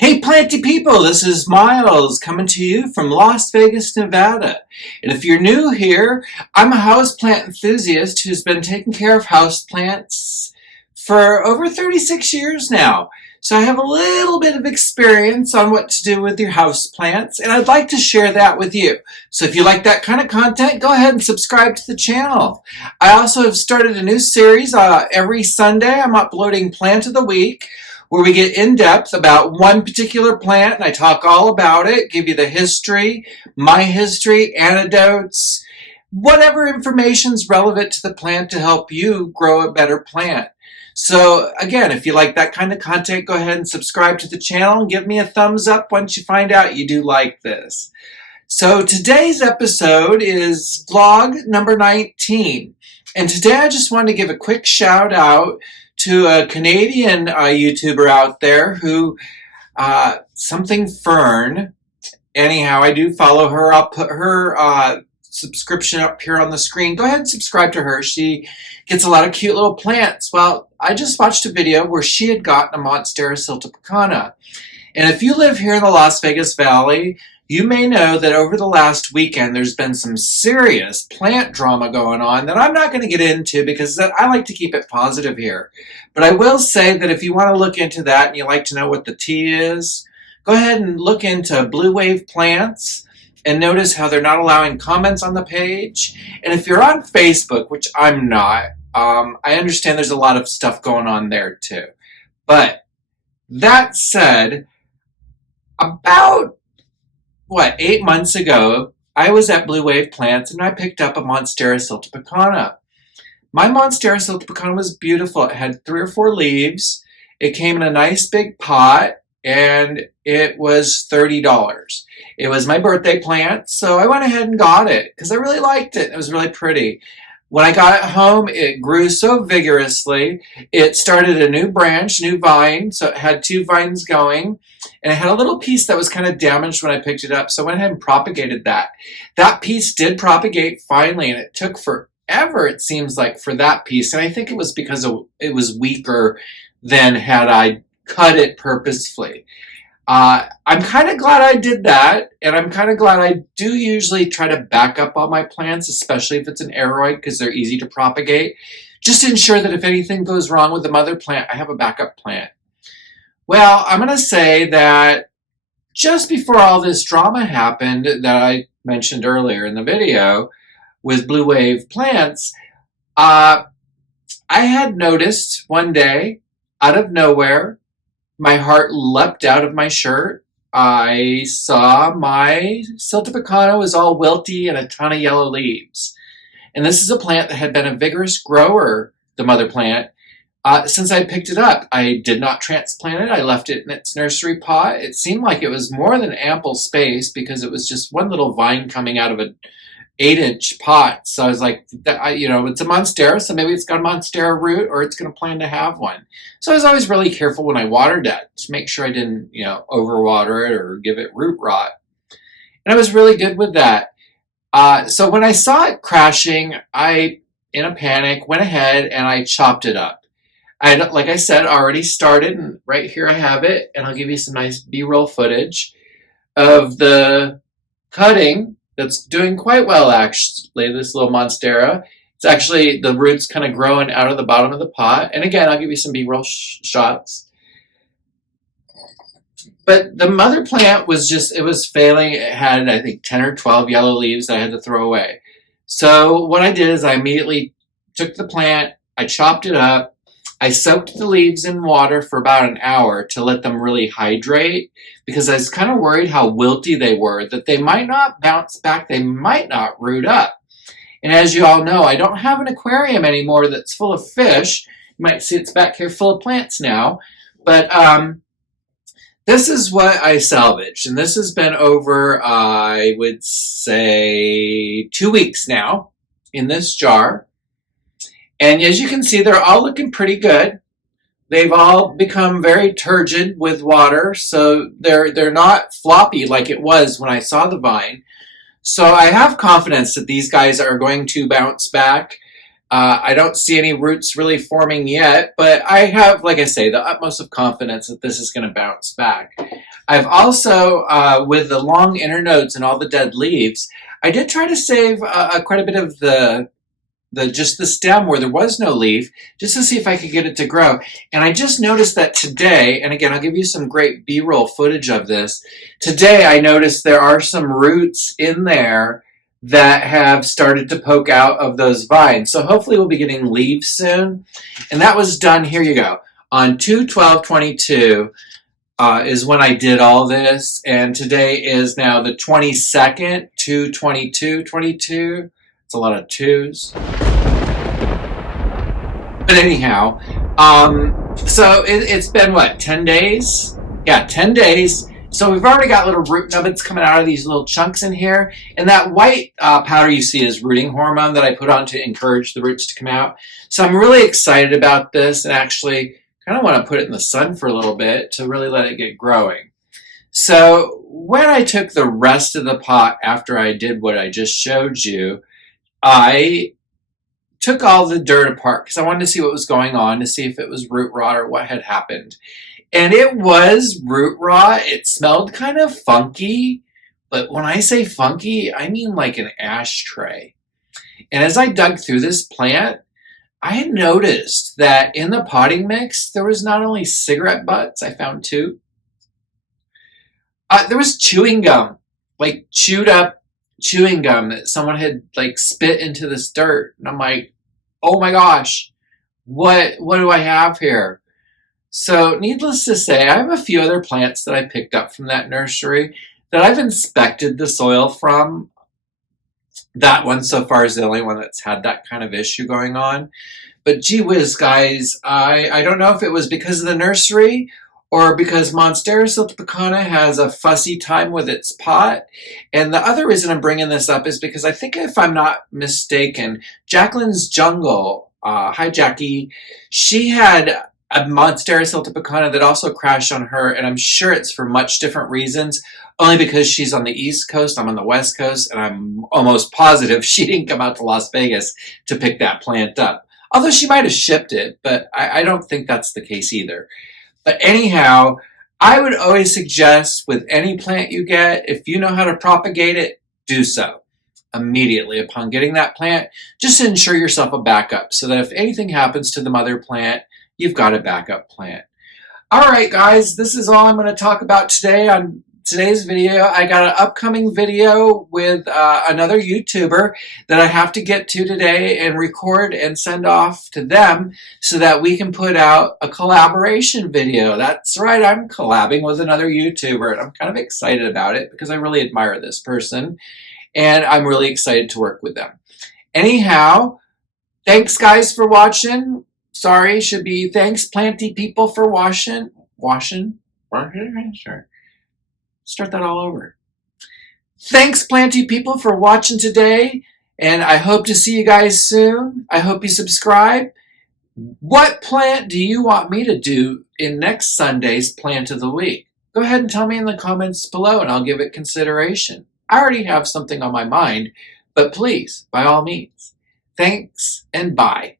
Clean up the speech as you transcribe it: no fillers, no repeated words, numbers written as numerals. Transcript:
Hey planty people, this is Miles coming to you from Las Vegas, Nevada. And if you're new here, I'm a houseplant enthusiast who's been taking care of houseplants for over 36 years now. So I have a little bit of experience on what to do with your houseplants, and I'd like to share that with you. So if you like that kind of content, go ahead and subscribe to the channel. I also have started a new series every Sunday. I'm uploading Plant of the Week, where we get in depth about one particular plant and I talk all about it, give you the history, my history, anecdotes, whatever information is relevant to the plant to help you grow a better plant. So again, if you like that kind of content, go ahead and subscribe to the channel and give me a thumbs up once you find out you do like this. So today's episode is vlog number 19. And today I just wanted to give a quick shout out to a Canadian YouTuber out there who, something Fern. Anyhow, I do follow her. I'll put her subscription up here on the screen. Go ahead and subscribe to her. She gets a lot of cute little plants. Well, I just watched a video where she had gotten a Monstera siltepecana. And if you live here in the Las Vegas Valley, you may know that over the last weekend there's been some serious plant drama going on that I'm not going to get into because I like to keep it positive here. But I will say that if you want to look into that and you like to know what the tea is, go ahead and look into Blue Wave Plants and notice how they're not allowing comments on the page. And if you're on Facebook, which I'm not, I understand there's a lot of stuff going on there too. But that said, about 8 months ago, I was at Blue Wave Plants and I picked up a Monstera siltepecana. My Monstera siltepecana was beautiful. It had 3 or 4 leaves. It came in a nice big pot and it was $30. It was my birthday plant, so I went ahead and got it because I really liked it. It was really pretty. When I got it home, it grew so vigorously. It started a new branch, new vine, so it had 2 vines going. And it had a little piece that was kind of damaged when I picked it up, so I went ahead and propagated that. That piece did propagate finally, and it took forever, it seems like, for that piece. And I think it was because it was weaker than had I cut it purposefully. I'm kind of glad I did that, and I'm kind of glad I do usually try to back up all my plants, especially if it's an aroid, because they're easy to propagate, just to ensure that if anything goes wrong with the mother plant, I have a backup plant. Well, I'm going to say that just before all this drama happened that I mentioned earlier in the video with Blue Wave Plants, I had noticed one day, out of nowhere, my heart leapt out of my shirt. I saw my siltepecana was all wilty and a ton of yellow leaves. And this is a plant that had been a vigorous grower, the mother plant, since I picked it up. I did not transplant it. I left it in its nursery pot. It seemed like it was more than ample space because it was just one little vine coming out of a 8-inch pot. So I was like, it's a Monstera, so maybe it's got a Monstera root or it's going to plan to have one. So I was always really careful when I watered that to make sure I didn't, overwater it or give it root rot. And I was really good with that. So when I saw it crashing, I, in a panic, went ahead and I chopped it up. I had, like I said, already started, and right here I have it, and I'll give you some nice B-roll footage of the cutting. That's doing quite well, actually, this little Monstera. It's actually, the roots kind of growing out of the bottom of the pot. And again, I'll give you some B-roll shots. But the mother plant was it was failing. It had, I think, 10 or 12 yellow leaves that I had to throw away. So what I did is I immediately took the plant, I chopped it up, I soaked the leaves in water for about an hour to let them really hydrate because I was kind of worried how wilty they were, that they might not bounce back, they might not root up. And as you all know, I don't have an aquarium anymore that's full of fish. You might see it's back here full of plants now. But this is what I salvaged. And this has been over, I would say, 2 weeks now in this jar. And as you can see, they're all looking pretty good. They've all become very turgid with water, so they're not floppy like it was when I saw the vine. So I have confidence that these guys are going to bounce back. I don't see any roots really forming yet, but I have, like I say, the utmost of confidence that this is going to bounce back. I've also, with the long internodes and all the dead leaves, I did try to save quite a bit of just the stem where there was no leaf, just to see if I could get it to grow. And I just noticed that today, and again, I'll give you some great B-roll footage of this. Today, I noticed there are some roots in there that have started to poke out of those vines. So hopefully we'll be getting leaves soon. And that was done, here you go, on 2/12/22 is when I did all this. And today is now the 22nd, 2/22/22. It's a lot of twos. But anyhow, so it's been what, 10 days? Yeah, 10 days. So we've already got little root nubbins coming out of these little chunks in here. And that white powder you see is rooting hormone that I put on to encourage the roots to come out. So I'm really excited about this, and actually kind of want to put it in the sun for a little bit to really let it get growing. So when I took the rest of the pot after I did what I just showed you, I took all the dirt apart because I wanted to see what was going on, to see if it was root rot or what had happened. And it was root rot. It smelled kind of funky, but when I say funky, I mean like an ashtray. And as I dug through this plant, I had noticed that in the potting mix, there was not only cigarette butts, I found two. There was chewing gum, like chewed up chewing gum that someone had like spit into this dirt. And I'm like, oh my gosh, what do I have here? So needless to say, I have a few other plants that I picked up from that nursery that I've inspected the soil from. That one so far is the only one that's had that kind of issue going on. But gee whiz, guys, I don't know if it was because of the nursery or because Monstera siltepecana has a fussy time with its pot. And the other reason I'm bringing this up is because I think, if I'm not mistaken, Jacqueline's Jungle, hi Jackie, she had a Monstera siltepecana that also crashed on her, and I'm sure it's for much different reasons, only because she's on the East Coast, I'm on the West Coast, and I'm almost positive she didn't come out to Las Vegas to pick that plant up. Although she might have shipped it, but I don't think that's the case either. But anyhow, I would always suggest with any plant you get, if you know how to propagate it, do so immediately upon getting that plant, just to ensure yourself a backup so that if anything happens to the mother plant, you've got a backup plant. All right, guys, this is all I'm going to talk about today on today's video. I got an upcoming video with another YouTuber that I have to get to today and record and send off to them so that we can put out a collaboration video. That's right, I'm collabing with another YouTuber, and I'm kind of excited about it because I really admire this person, and I'm really excited to work with them. Anyhow, thanks guys for watching. Sorry, should be thanks planty people for watching. Sure. Start that all over. Thanks, planty people, for watching today, and I hope to see you guys soon. I hope you subscribe. What plant do you want me to do in next Sunday's Plant of the Week? Go ahead and tell me in the comments below, and I'll give it consideration. I already have something on my mind, but please, by all means. Thanks, and bye.